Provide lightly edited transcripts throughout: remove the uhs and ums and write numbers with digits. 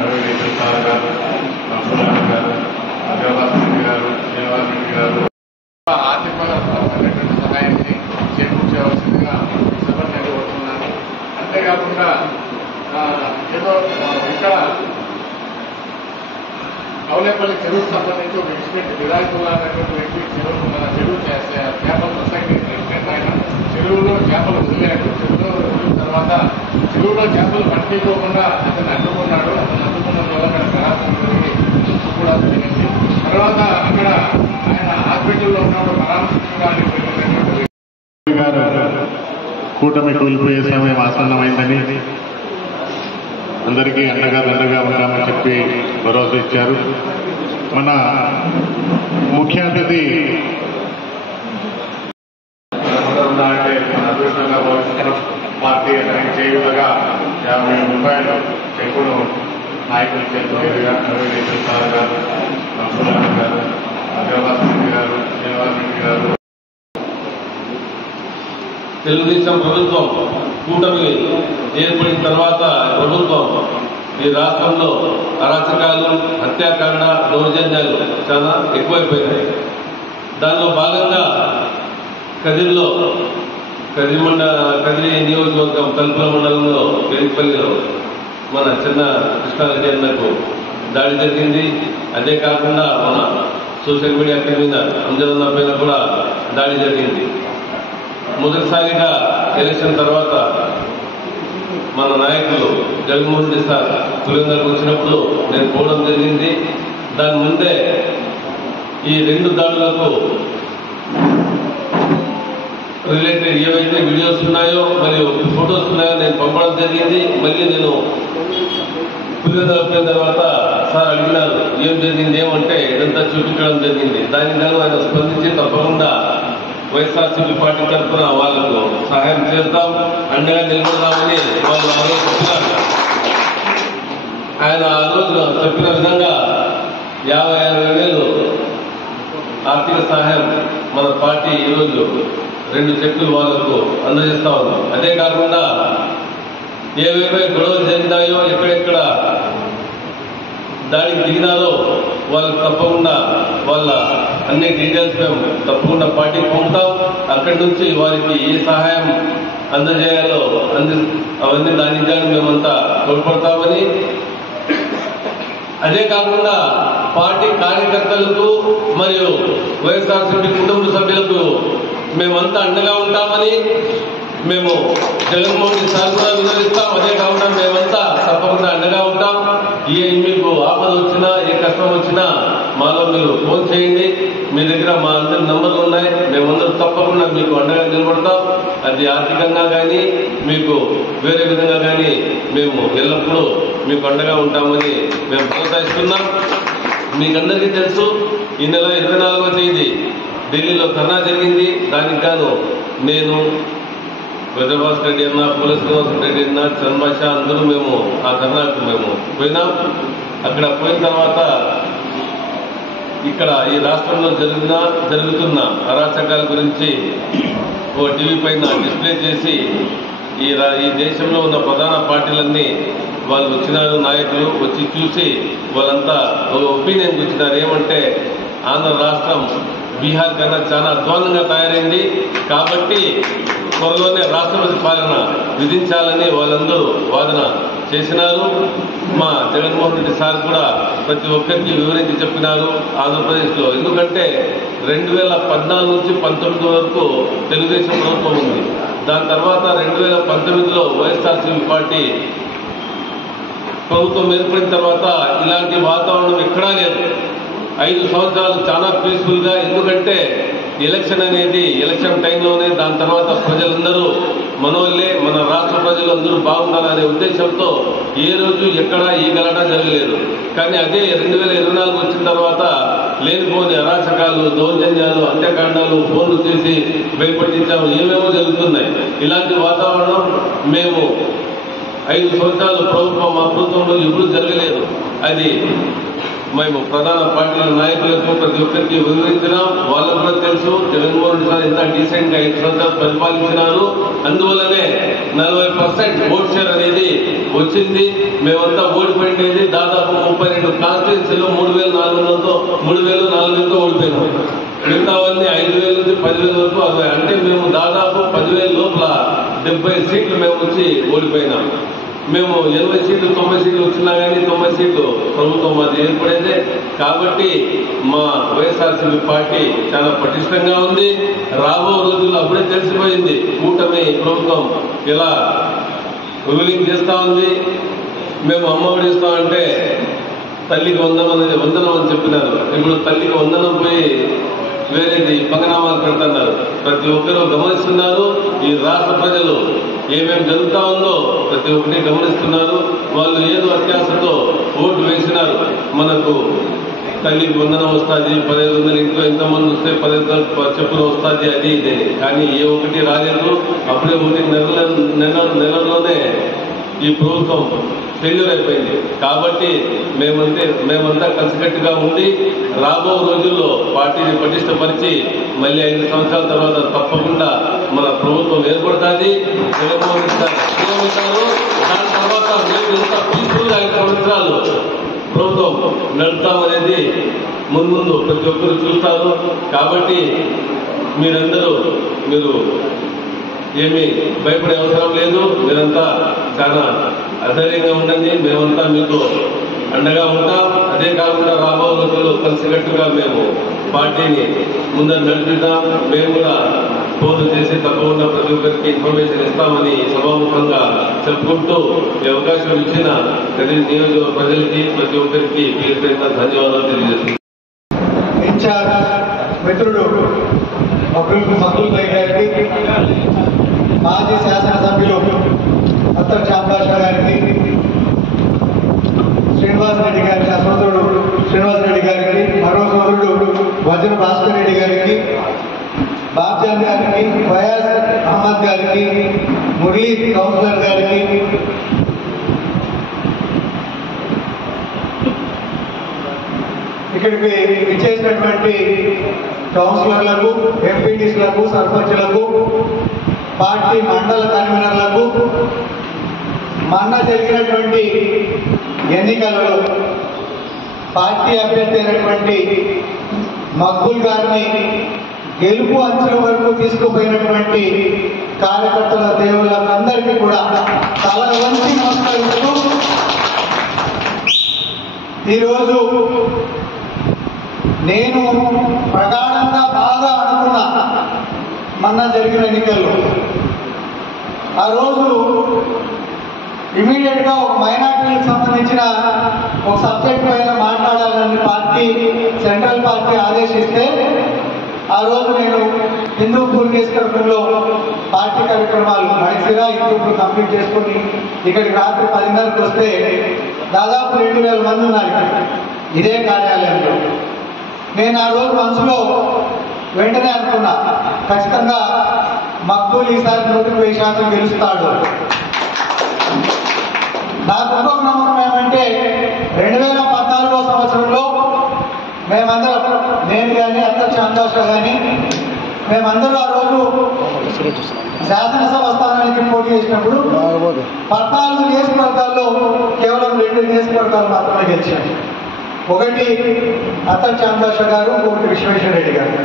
Ravi sir గారు, నరసింహ గారు, అజయభాస్ రెడ్డి గారు, శ్రీనివాస్ రెడ్డి గారు ఆర్థికంగా సహాయాన్ని చేకూర్చవలసిందిగా సభను కోరుతున్నాను. అంతేకాకుండా ఏదో ఇక్కడ కౌలేపల్లి చెరువుకు సంబంధించి ఒక ఇన్స్టిట్యూట్ విరాయితుల్లా అనేటువంటి వ్యక్తి చెరువు చేపల సొసైటీ ప్రెసిడెంట్ ఆయన చెరువులో చేపలు వదిలేడు. చెరువులో తర్వాత చెరువులో చేపలు పట్టుకోకుండా అతను అడ్డుకున్నాడు. అతను అడ్డుకున్నందు వల్ల అక్కడ ప్రయాసం జరిగి చుట్టూ కూడా జరిగింది. తర్వాత అక్కడ ఆయన హాస్పిటల్లో ఉన్నప్పుడు పరామర్శించడానికి కూటమి కూలిపోయే సమయం ఆసన్నమైందని అందరికీ అండగా దండగా ఉంటామని చెప్పి భరోసా ఇచ్చారు. మన ముఖ్య అతిథి అంటే మన అదృష్టంగా భావిస్తున్న పార్టీ అతనికి చేయులుగా 50 రూపాయలు చెక్కును నాయకులు చేతులుగా రవి సార్ గారు, నరసింహ గారు, అజయభాస్ రెడ్డి గారు, శ్రీనివాస్ రెడ్డి గారు. తెలుగుదేశం ప్రభుత్వం కూటమి ఏర్పడిన తర్వాత ప్రభుత్వం ఈ రాష్ట్రంలో అరాచకాలు, హత్యాకాండ, దౌర్జన్యాలు చాలా ఎక్కువైపోయినాయి. దానిలో భాగంగా కదిరిలో కదిరి నియోజకవర్గం తలుపుల మండలంలో పెరిగిపల్లిలో మన చిన్న కృష్ణారెడ్డి అన్నకు దాడి జరిగింది. అదే కాకుండా మన సోషల్ మీడియా మీద అంజనన్న పైన కూడా దాడి జరిగింది. మొదటిసారిగా ఎలక్షన్ తర్వాత మన నాయకులు జగన్మోహన్ రెడ్డి సార్ పులివెందులకు వచ్చినప్పుడు నేను పోవడం జరిగింది. దాని ముందే ఈ 2 దాడులకు రిలేటెడ్ ఏవైతే వీడియోస్ ఉన్నాయో మరియు ఫొటోస్ ఉన్నాయో నేను పంపడం జరిగింది. మళ్ళీ నేను పులివెందులకు వచ్చిన తర్వాత సార్ అడిగినారు ఏం జరిగింది, ఏమంటే ఇదంతా చూపించడం జరిగింది. దానికి గాను ఆయన స్పందించి తప్పకుండా వైఎస్ఆర్సీపీ పార్టీ తరఫున వాళ్లకు సహాయం చేద్దాం, అండగా నిలబడదామని వాళ్ళు ఆ రోజు చెప్పినారు. ఆయన ఆ రోజు చెప్పిన విధంగా 50,000 ఆర్థిక సహాయం మన పార్టీ ఈరోజు 2 చెక్కులు వాళ్లకు అందజేస్తా ఉన్నాం. అదే కాకుండా ఏవేవై గొడవలు జరిగినాయో, ఎక్కడెక్కడ దాడికి దిగినారో వాళ్ళకి తప్పకుండా వాళ్ళ అన్ని డీటెయిల్స్ మేము తప్పకుండా పార్టీకి పంపుతాం. అక్కడి నుంచి వారికి ఏ సహాయం అందజేయాలో అవన్నీ దానికి కానీ మేమంతా తోడ్పడతామని, అదే కాకుండా పార్టీ కార్యకర్తలకు మరియు వైఎస్ఆర్సీపీ కుటుంబ సభ్యులకు మేమంతా అండగా ఉంటామని మేము జగన్మోహన్ రెడ్డి సార్ కూడా వివరిస్తాం. అదే కాకుండా మేమంతా తప్పకుండా అండగా ఉంటాం. మీకు ఆపద వచ్చినా, ఏ కష్టం వచ్చినా మాలో మీరు ఫోన్ చేయండి. మీ దగ్గర మా అందరి నంబర్లు ఉన్నాయి. మేమందరూ తప్పకుండా మీకు అండగా నిలబడతాం. అది ఆర్థికంగా కానీ మీకు వేరే విధంగా కానీ మేము ఎల్లప్పుడూ మీకు అండగా ఉంటామని మేము ప్రోత్సహిస్తున్నాం. మీకందరికీ తెలుసు, ఈ నెల 24వ తేదీ ఢిల్లీలో ధర్నా జరిగింది. దానికి గాను నేను, అజయభాస్ రెడ్డి అన్న, పూల శ్రీనివాస్ రెడ్డి అన్న, చంద్రబాష అందరూ మేము ఆ ధర్నాకు మేము పోయినాం. అక్కడ పోయిన తర్వాత ఇక్కడ ఈ రాష్ట్రంలో జరుగుతున్న అరాచకాల గురించి ఓ టీవీ పైన డిస్ప్లే చేసి ఈ దేశంలో ఉన్న ప్రధాన పార్టీలన్నీ వాళ్ళు వచ్చినారు, నాయకులు వచ్చి చూసి వాళ్ళంతా ఒపీనియన్కి వచ్చినారు. ఏమంటే ఆంధ్ర రాష్ట్రం బీహార్ కన్నా చాలా అధ్వానంగా తయారైంది కాబట్టి త్వరలోనే రాష్ట్రపతి పాలన విధించాలని వాళ్ళందరూ వాదన చేసినారు. మా జగన్మోహన్ రెడ్డి సార్ కూడా ప్రతి ఒక్కరికి వివరించి చెప్పినారు ఆంధ్రప్రదేశ్లో. ఎందుకంటే 2014 నుంచి 19 వరకు తెలుగుదేశం ప్రభుత్వం ఉంది. దాని తర్వాత 2019లో వైఎస్ఆర్సీపీ పార్టీ ప్రభుత్వం ఏర్పడిన తర్వాత ఇలాంటి వాతావరణం ఎక్కడా లేదు. 5 సంవత్సరాలు చాలా పీస్ఫుల్గా, ఎందుకంటే ఎలక్షన్ అనేది ఎలక్షన్ టైంలోనే, దాని తర్వాత ప్రజలందరూ మనోళ్ళే, మన రాష్ట్ర ప్రజలు అందరూ బాగుండాలనే ఉద్దేశంతో ఏ రోజు ఎక్కడ ఈ గలాట జరగలేదు. కానీ అదే 2024 వచ్చిన తర్వాత లేనిపోని అరాచకాలు, దౌర్జన్యాలు, హత్యాకాండాలు, ఫోన్లు చేసి భయపట్టించాము, ఏమేమో జరుగుతున్నాయి. ఇలాంటి వాతావరణం మేము 5 సంవత్సరాలు మా ప్రభుత్వంలో ఎప్పుడూ జరగలేదు. అది మేము ప్రధాన పార్టీల నాయకులకు ప్రతి ఒక్కరికి వివరించినాం. వాళ్ళకు కూడా తెలుసు జగన్మోహన్ రెడ్డి సార్ ఎంత డీసెంట్ గా 5 సంవత్సరాలు పరిపాలించినారు. అందువల్లనే 40% ఓట్ షేర్ అనేది వచ్చింది. మేమంతా ఓడిపోయింది దాదాపు 32 కాన్స్టిట్యున్సీలో 3,400తో ఓడిపోయినాం. మిగతావన్నీ 5,000 నుంచి 10,000 వరకు అవి అంటే మేము దాదాపు 10,000 లోపల 70 సీట్లు మేము వచ్చి ఓడిపోయినాం. మేము 80 సీట్లు 90 సీట్లు వచ్చినా కానీ 90 సీట్లు ప్రభుత్వం అది ఏర్పడేదే. కాబట్టి మా వైఎస్ఆర్సీపీ పార్టీ చాలా పటిష్టంగా ఉంది. రాబో రోజుల్లో అప్పుడే తెలిసిపోయింది కూటమి ప్రభుత్వం ఎలా రూలింగ్ చేస్తా ఉంది. మేము అమ్మఒడి ఇస్తామంటే తల్లికి వందనం అని చెప్పినారు. ఇప్పుడు తల్లికి వందనం పోయి వేరేది పంగనామాలు పెడుతున్నారు. ప్రతి ఒక్కరూ గమనిస్తున్నారు. ఈ రాష్ట్ర ప్రజలు ఏమేమి జరుగుతా ఉందో ప్రతి ఒక్కటి గమనిస్తున్నారు. వాళ్ళు ఏదో అత్యాశతో ఓటు వేసినారు. మనకు తల్లికి వందనం వస్తుంది, 1500 ఇంట్లో ఎంతమంది వస్తే 1500 చెప్పులు వస్తుంది, అది ఇదే. కానీ ఏ ఒకటి రాలేదు. అప్పుడే 1 నెలలోనే ఈ ప్రభుత్వం ఫెయిల్యూర్ అయిపోయింది. కాబట్టి మేమంతా కలిసికట్టుగా ఉండి రాబో రోజుల్లో పార్టీని పటిష్టపరిచి మళ్ళీ 5 సంవత్సరాల తర్వాత తప్పకుండా మన ప్రభుత్వం ఏర్పడుతుంది. జగన్మోహన్ రెడ్డి సార్ ఉంటారు. దాని తర్వాత మేము ఇంత పీస్ఫుల్గా 5 సంవత్సరాలు ప్రభుత్వం నడుపుతామనేది ముందు ప్రతి ఒక్కరు చూస్తారు. కాబట్టి మీరు ఏమీ భయపడే అవసరం లేదు. మీరంతా చాలా అధైర్యంగా ఉండండి. మేమంతా మీకు అండగా ఉంటాం. అదే కాకుండా రాబో రోజుల్లో కలిసికట్టుగా మేము పార్టీని ముందర నడిపిద్దాం. మేము కూడా ఫోన్లు చేసి తప్పకుండా ప్రతి ఒక్కరికి ఇన్ఫర్మేషన్ ఇస్తామని సభాముఖంగా చెప్పుకుంటూ ఈ అవకాశం ఇచ్చిన నియోజకవర్గ ప్రజలకి ప్రతి ఒక్కరికి పేరు పేరున ధన్యవాదాలు తెలియజేస్తున్నాను. మిత్రుడు మక్కుల్ భాయ్ గారికి, మాజీ శాసనసభ్యులు అత్తర్ చాంబాషా గారికి, శ్రీనివాస్ రెడ్డి గారి సోదరుడు శ్రీనివాస్ రెడ్డి గారికి, మరో సోదరుడు వజ్ర భాస్కర్ రెడ్డి గారికి, బాబ్జాన్ గారికి, ఫయాజ్ అహ్మద్ గారికి, మురళీ కౌన్సిలర్ గారికి, ఇక్కడికి ఇచ్చేసినటువంటి కౌన్సిలర్లకు, ఎంపీటీసీలకు, సర్పంచ్లకు, పార్టీ మండల కన్వీనర్లకు, మొన్న జరిగినటువంటి ఎన్నికలలో పార్టీ అభ్యర్థి అయినటువంటి మక్బూల్ గారిని గెలుపు అంచుల వరకు తీసుకుపోయినటువంటి కార్యకర్తల దేవుళ్ళందరికీ కూడా తల వంచి నమస్కరిస్తూ ఈరోజు నేను ప్రగాఢంగా బాగా అనుకున్నా మొన్న జరిగిన ఎన్నికల్లో ఆ రోజు ఇమీడియట్గా ఒక మైనార్టీలకు సంబంధించిన ఒక సబ్జెక్ట్ పైన మాట్లాడాలని పార్టీ సెంట్రల్ పార్టీ ఆదేశిస్తే ఆ రోజు నేను హిందూపూర్ నియోజకవర్గంలో పార్టీ కార్యక్రమాలు మైసిరా హిందూపూర్ కంప్లీట్ చేసుకుని ఇక్కడికి రాత్రి 10:30కి వస్తే దాదాపు 2,000 మంది ఉన్నారు ఇదే కార్యాలయంలో. నేను ఆ రోజు మనసులో వెంటనే అనుకున్నా, ఖచ్చితంగా మక్బూల్ ఈసారి 120% గెలుస్తాడు. నాకు ఇంకొక నమ్మకం ఏమంటే 2014వ సంవత్సరంలో మేమందరం, నేను కానీ అత్తర్ చాంబాషా కానీ మేమందరూ ఆ రోజు శాసనసభ స్థానానికి పోటీ చేసినప్పుడు 14 నియోజకవర్గాల్లో కేవలం 2 నియోజకవర్గాలు మాత్రమే గెలిచాయి. ఒకటి అత్తర్ చాంబాషా గారు, ఒకటి విశ్వేశ్వర రెడ్డి గారు.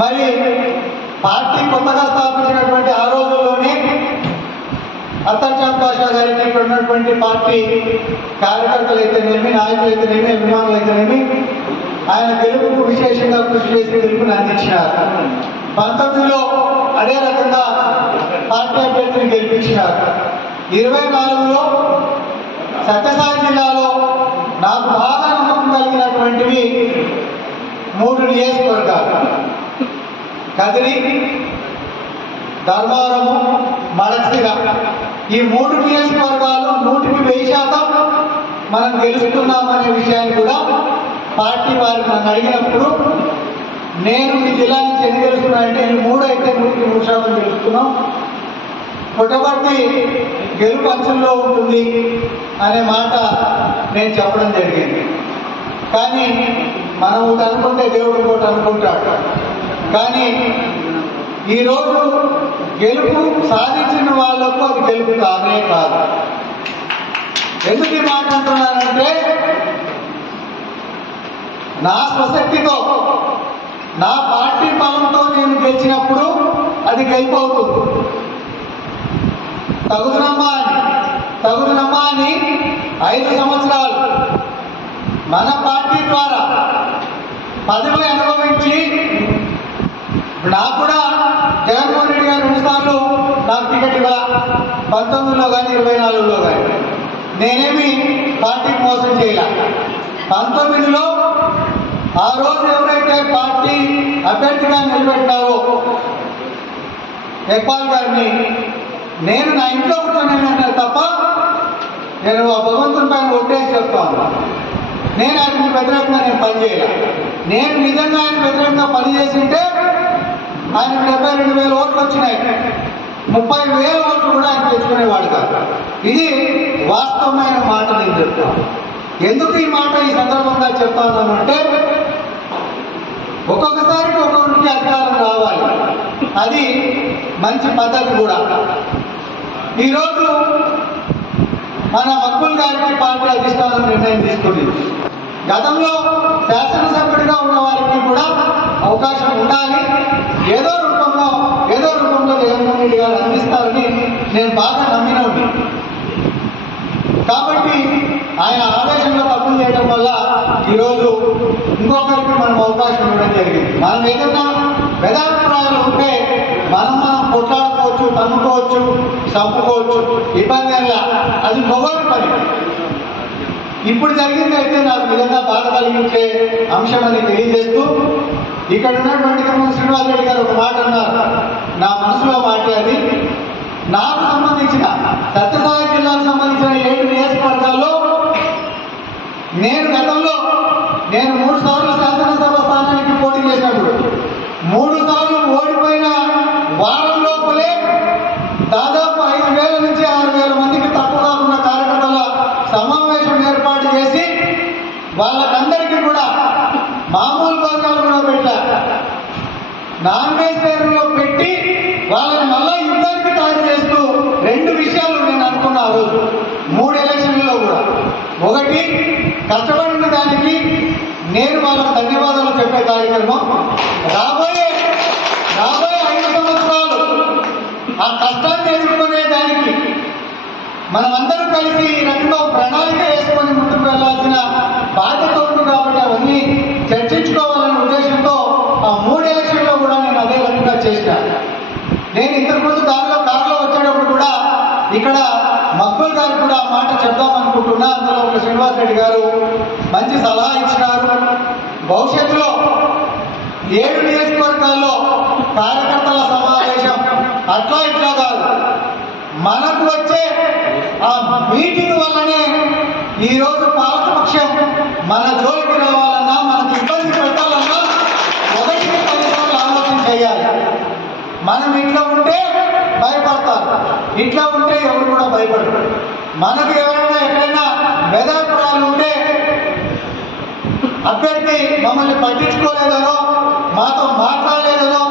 మరి పార్టీ కొత్తగా స్థాపించినటువంటి ఆ రోజుల్లోనే అత్తర్ చాంబాషా గారికి ఇక్కడ ఉన్నటువంటి పార్టీ కార్యకర్తలు అయితేనేమి, నాయకులు అయితేనేమి, అభిమానులు అయితేనేమి ఆయన గెలుపుకు విశేషంగా కృషి చేసి గెలుపుని అందించినారు. 19లో అదే రకంగా పార్టీ అభ్యర్థిని గెలిపించినారు. 24లో సత్యసాయి జిల్లాలో నాకు బాగా నమ్మకం కలిగినటువంటివి 3 నియోజకవర్గాలు: కదిరి, ధర్మవరము, మడక్సిర. ఈ 3 నియోజకవర్గాలు 100% మనం గెలుస్తున్నామనే విషయాన్ని కూడా పార్టీ వారు నన్ను అడిగినప్పుడు నేను మీ జిల్లా నుంచి ఎన్ని గెలుస్తున్నానంటే 3 అయితే 100% గెలుస్తున్నాం, పుట్టబట్టి గెలుపు అంచుల్లో ఉంటుంది అనే మాట నేను చెప్పడం జరిగింది. కానీ మనం ఒకటి అనుకుంటే దేవుడు ఒకటి అనుకుంటాడు. కానీ ఈరోజు గెలుపు సాధించిన వాళ్ళకు అది గెలుపు కానే కాదు. ఎందుకు ఈ మాట అంటున్నానంటే, నా స్వశక్తితో నా పార్టీ బలంతో నేను గెలిచినప్పుడు అది గెలుపు అవుతుంది. తగుదనమ్మా అని 5 సంవత్సరాలు మన పార్టీ ద్వారా పదవి అనుభవించి, నాకు కూడా జగన్మోహన్ రెడ్డి గారు 2 సార్లు నాకు టికెట్ ఇవ్వాల, 19లో కానీ 24లో కానీ. నేనేమి పార్టీకి మోసం చేయాల. 19లో ఆ రోజు ఎవరైతే పార్టీ అభ్యర్థిగా నిలబెట్టారో ఎక్బాల్ గారిని నేను నా ఇంట్లో కూర్చొని తప్ప నేను ఆ భగవంతుని పైన ఒట్టేసి చెప్తాను. నేను ఆయనకు వ్యతిరేకంగా నేను పనిచేయాలి. నేను నిజంగా ఆయన వ్యతిరేకంగా పనిచేసింటే ఆయనకు 72,000 ఓట్లు వచ్చినాయి. 30,000 ఓట్లు కూడా ఆయన తెచ్చుకునేవాడు కాదు. ఇది వాస్తవమైన మాట నేను చెప్తాను. ఎందుకు ఈ మాట ఈ సందర్భంగా చెప్తాను అంటే, ఒక్కొక్కసారికి ఒక్కొక్కరికి అధికారం రావాలి, అది మంచి పద్ధతి కూడా. ఈరోజు మన మక్బుల్ గారికి పార్టీ అధిష్టానం నిర్ణయం తీసుకుంది. గతంలో శాసనసభ్యుడిగా ఉన్న వారికి కూడా అవకాశం ఉండాలి, ఏదో రూపంలో జగన్మోహన్ రెడ్డి గారు అందిస్తారని నేను బాగా నమ్మినోని. కాబట్టి ఆయన ఆవేశంలో తప్పులు చేయడం వల్ల ఈరోజు ఇంకొకరికి మనం అవకాశం ఇవ్వడం జరిగింది. మనం ఏదైనా భేదాభిప్రాయాలు ఉంటే మనం కొట్లాడుకోవచ్చు, తన్నుకోవచ్చు, చంపుకోవచ్చు, ఇబ్బంది అలా, అది మొగోడి పని. ఇప్పుడు జరిగింది అయితే నాకు నిజంగా బాధ కలిగించే అంశం అని తెలియజేస్తూ, ఇక్కడ ఉన్నటువంటి శ్రీనివాస్ రెడ్డి గారు ఒక మాట అన్నారు, నా మనసులో మాట అది. నాకు సంబంధించిన సత్యసాయి జిల్లాకు సంబంధించిన 7 నియోజకవర్గాల్లో నేను గతంలో 3 సార్లు శాసనసభ స్థానానికి పోటీ చేసినప్పుడు 3 సార్లు ఓడిపోయిన వారం లోపలే దాదాపు 5,000 నుంచి 6,000 మందికి తక్కువగా ఉన్న కార్యకర్తల సమావేశం ఏర్పాటు చేసి వాళ్ళకందరికీ కూడా మామూలు భోజనాలు కూడా పెట్టారు. నాన్ వెజిటేరియన్లో పెట్టి వాళ్ళని మళ్ళా యుద్ధానికి తయారు చేస్తూ 2 విషయాలు నేను అనుకున్నా ఆ రోజు 3 ఎలక్షన్లలో కూడా. ఒకటి, కష్టపడిన దానికి నేను వాళ్ళకు ధన్యవాదాలు చెప్పే కార్యక్రమం. రాబోయే 5 సంవత్సరాలు ఆ కష్టాన్ని ఎదుర్కొనే దానికి మనమందరూ కలిసి ఈ రకంగా ప్రణాళిక వేసుకొని ముందుకు వెళ్లాల్సిన బాధ్యత ఉంది. కాబట్టి అవన్నీ చర్చించుకోవాలనే ఉద్దేశంతో ఆ 3 ఎలక్షన్లో కూడా నేను అదే రకంగా చేశాను. నేను ఇంతకుముందు కారులో వచ్చేటప్పుడు కూడా ఇక్కడ మక్బుల్ గారు కూడా మాట చెప్దామనుకుంటున్నా. అందులో ఒక శ్రీనివాస్ రెడ్డి గారు మంచి సలహా ఇచ్చినారు. భవిష్యత్తులో 7 నియోజకవర్గాల్లో కార్యకర్తల సమావేశం అట్లా ఇట్లా కాదు, మనకు వచ్చే ఆ మీటింగ్ వల్లనే ఈరోజు పాలకపక్షం మన జోలికి రావాలన్నా, మనకు ఇబ్బంది పెట్టాలన్నా 1-10 సార్లు ఆలోచన చేయాలి. మనం ఇట్లా ఉంటే భయపడతారు, ఇట్లా ఉంటే ఎవరు కూడా భయపడరు. మనకు ఎవరైనా ఎక్కడైనా భేదాభిప్రాయాలు ఉంటే అభ్యర్థి మమ్మల్ని పట్టించుకోలేదనో, మాతో మాట్లాడలేదనో,